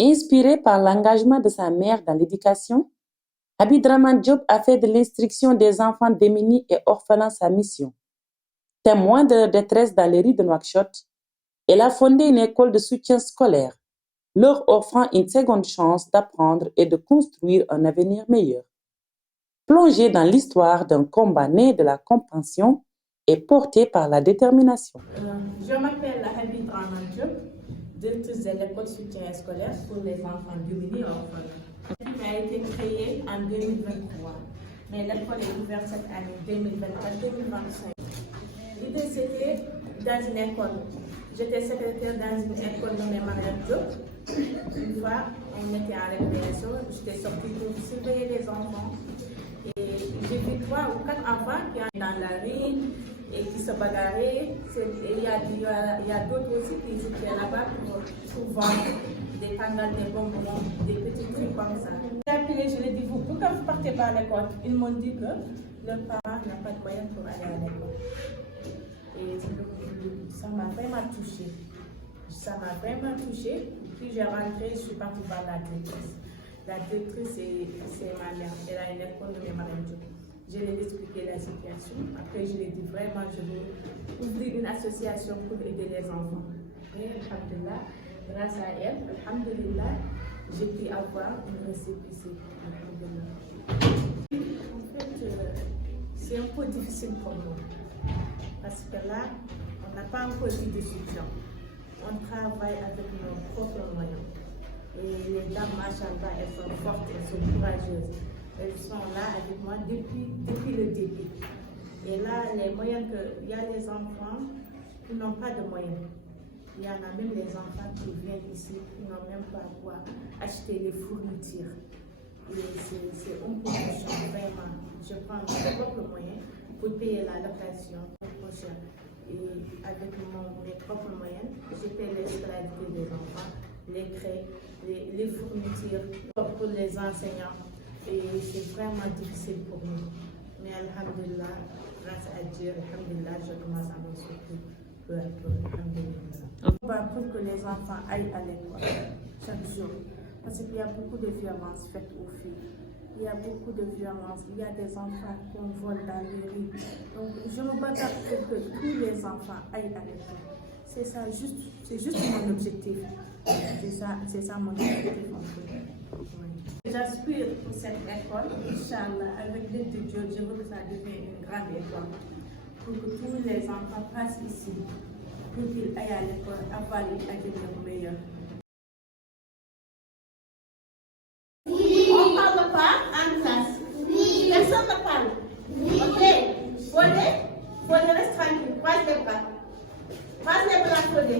Inspiré par l'engagement de sa mère dans l'éducation, Abdrahmane Diop a fait de l'instruction des enfants démunis et orphelins sa mission. Témoin de leur détresse dans les rues de Nouakchott, elle a fondé une école de soutien scolaire, leur offrant une seconde chance d'apprendre et de construire un avenir meilleur. Plongée dans l'histoire d'un combat né de la compréhension et porté par la détermination. Je m'appelle Abdrahmane Diop, directrice de l'école de soutien scolaire pour les enfants démunis et orphelins. Elle a été créée en 2023, mais l'école est ouverte cette année 2024-2025. L'idée c'était dans une école. J'étais secrétaire dans une école nommée Mariam Diop. Une fois, on était à récréation, j'étais sortie pour surveiller les enfants. Et j'ai vu 3 ou 4 enfants qui sont dans la rue et qui se bagarraient. Il y a d'autres aussi qui étaient là-bas pour vendre des tangales, des bonbons, des petits trucs comme ça. J'ai appelé, je leur ai dit, pourquoi vous ne partez pas à l'école? Ils m'ont dit que leur parent n'a pas de moyens pour aller à l'école. Et ça m'a vraiment touchée. Puis j'ai rentré, je suis partie voir la directrice. La directrice, c'est ma mère. Elle a une école de Mariam Diop. Je lui ai expliqué la situation. Après, je lui ai dit vraiment, je veux ouvrir une association pour aider les enfants. Et alhamdulillah, grâce à elle, alhamdulillah, j'ai pu avoir une récépissé. En fait, c'est un peu difficile pour nous. Parce que là, on n'a pas encore eu de soutien. On travaille avec nos propres moyens. Et les dames, machallah, elles sont fortes, elles sont courageuses. Elles sont là avec moi depuis le début. Et là, les moyens il y a les enfants qui n'ont pas de moyens. Il y en a même les enfants qui viennent ici, qui n'ont même pas quoi acheter les fournitures. Et c'est un peu cher, vraiment. Je prends mes propres moyens pour payer la location prochaine. Et avec mes propres moyens, je paie les scolarités des enfants, les craies, les fournitures pour les enseignants. Et c'est vraiment difficile pour nous. Mais alhamdulillah, grâce à Dieu, alhamdulillah, je commence à m'en sortir peu à peu, alhamdulillah. On va pour que les enfants aillent à l'école chaque jour. Parce qu'il y a beaucoup de violences faites aux filles. Il y a beaucoup de violences. Il y a des enfants qu'on vole dans les rues. Donc je me bats pour que tous les enfants aillent à l'école. C'est ça, c'est juste mon objectif. C'est ça mon objectif en fait. Oui. J'aspire pour cette école, Inch'Allah, avec l'aide de Dieu, je veux que ça devienne une grande école. Pour que tous les enfants passent ici, pour qu'ils aillent à l'école, avoir une avenir meilleur. On ne parle pas en classe. Personne ne parle. Ok. Faut rester tranquille. Croise les bras. Croise les bras, Fodé.